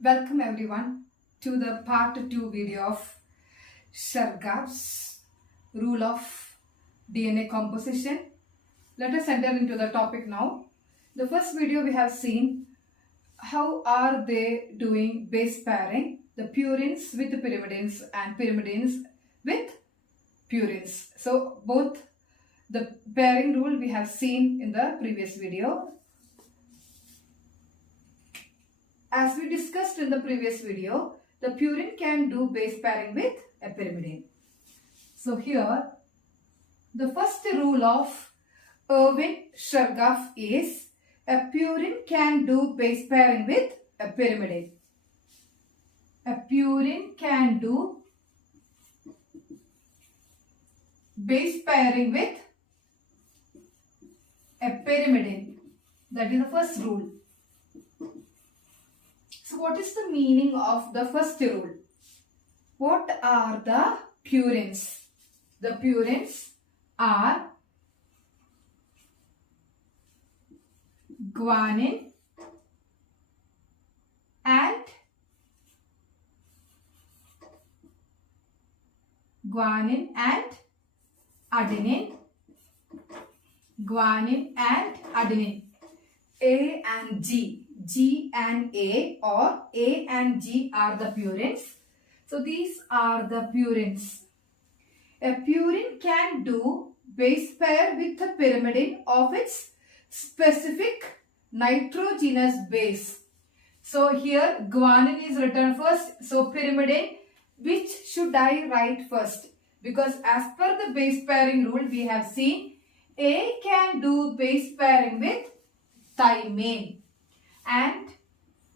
Welcome everyone to the part 2 video of Chargaff's rule of DNA composition. Let us enter into the topic now. The first video we have seen how are they doing base pairing, the purines with the pyrimidines and pyrimidines with purines. So both the pairing rule we have seen in the previous video. As we discussed in the previous video, the purine can do base pairing with a pyrimidine. So here, the first rule of Chargaff is a purine can do base pairing with a pyrimidine. A purine can do base pairing with a pyrimidine. That is the first rule. So what is the meaning of the first rule? What are the purines? The purines are guanine and adenine. Guanine and adenine. A and G. G and A or A and G are the purines. So these are the purines. A purine can do base pair with a pyrimidine of its specific nitrogenous base. So here guanine is written first. So pyrimidine, which should I write first? Because as per the base pairing rule we have seen A can do base pairing with thymine. And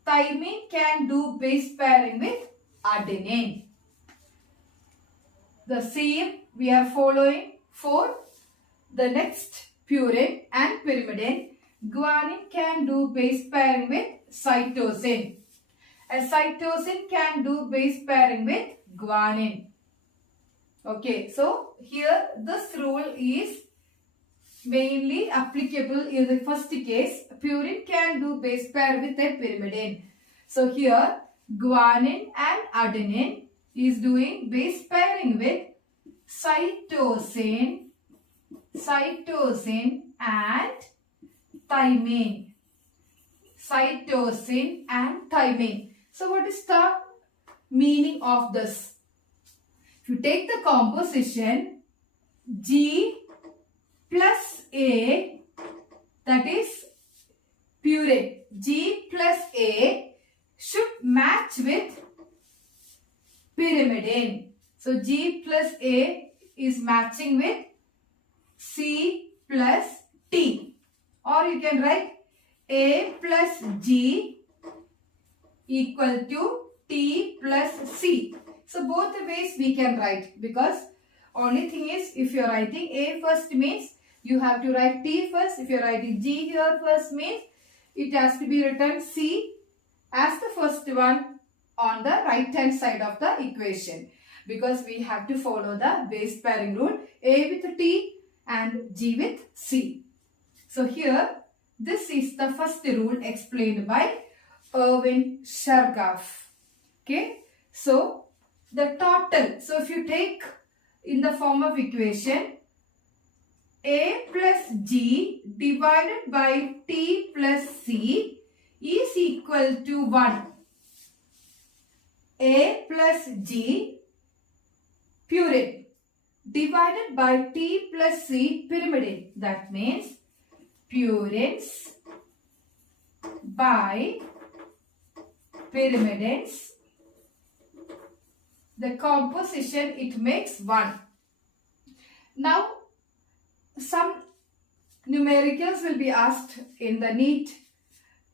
thymine can do base pairing with adenine. The same we are following for the next purine and pyrimidine. Guanine can do base pairing with cytosine. A cytosine can do base pairing with guanine. Okay, so here this rule is mainly applicable in the first case. Purine can do base pair with a pyrimidine. So here guanine and adenine is doing base pairing with cytosine and thymine. Cytosine and thymine. So what is the meaning of this? If you take the composition G plus A, that is purine. G plus A should match with pyrimidine. So G plus A is matching with C plus T. Or you can write A plus G equal to T plus C. So both the ways we can write, because only thing is if you are writing A first means you have to write T first. If you are writing G here first means it has to be written C as the first one on the right hand side of the equation. Because we have to follow the base pairing rule, A with T and G with C. So here this is the first rule explained by Chargaff. Okay. So the total. So if you take in the form of equation, A plus G divided by T plus C is equal to 1. A plus G purine divided by T plus C pyrimidine. That means purines by pyrimidines. The composition it makes 1. Now some numericals will be asked in the NEET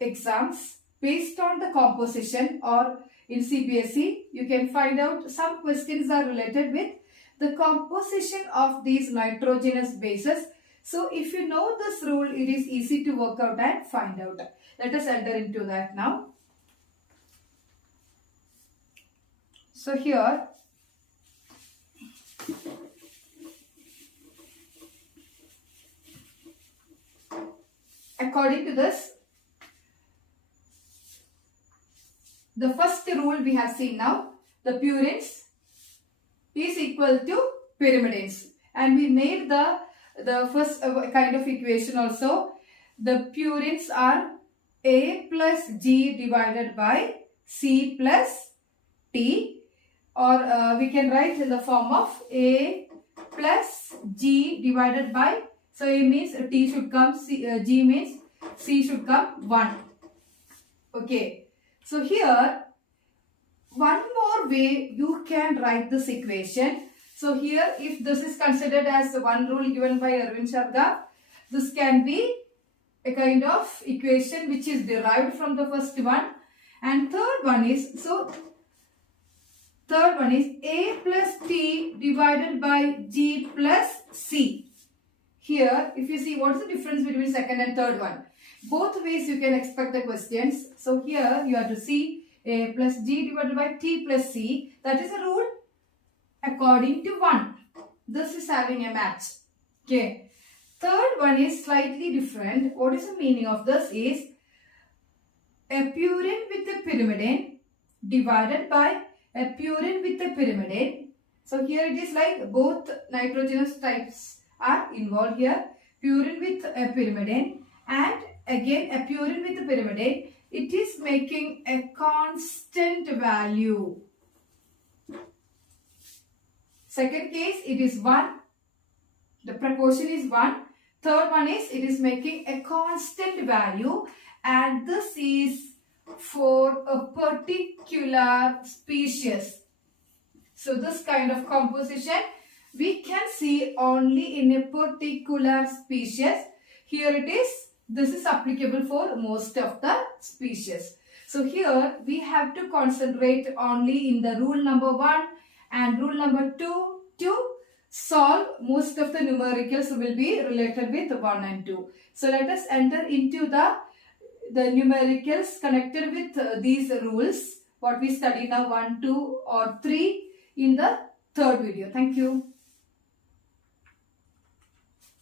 exams based on the composition, or in CBSE you can find out some questions are related with the composition of these nitrogenous bases. So if you know this rule, it is easy to work out and find out. Let us enter into that now. So here according to this, the first rule we have seen now, the purines is equal to pyrimidines. And we made the first kind of equation also. The purines are A plus G divided by C plus T, or we can write in the form of A plus G divided by, so A means T should come, G means C should come 1. Okay. So here, one more way you can write this equation. So here, if this is considered as one rule given by Chargaff, this can be a kind of equation which is derived from the first one. And third one is A plus T divided by G plus C. Here, if you see, what is the difference between second and third one? Both ways you can expect the questions. So here you have to see A plus G divided by T plus C. That is a rule according to 1. This is having a match. Okay. Third one is slightly different. What is the meaning of this is a purine with a pyrimidine divided by a purine with a pyrimidine. So here it is like both nitrogenous types are involved here. Purine with a pyrimidine and again a purine with a pyrimidine. It is making a constant value. Second case, it is 1. The proportion is 1. Third one is it is making a constant value, and this is for a particular species. So this kind of composition we can see only in a particular species. Here it is. This is applicable for most of the species. So here we have to concentrate only in the rule number 1 and rule number 2 to solve. Most of the numericals will be related with 1 and 2. So let us enter into the numericals connected with these rules. What we study now 1, 2 or 3 in the third video. Thank you.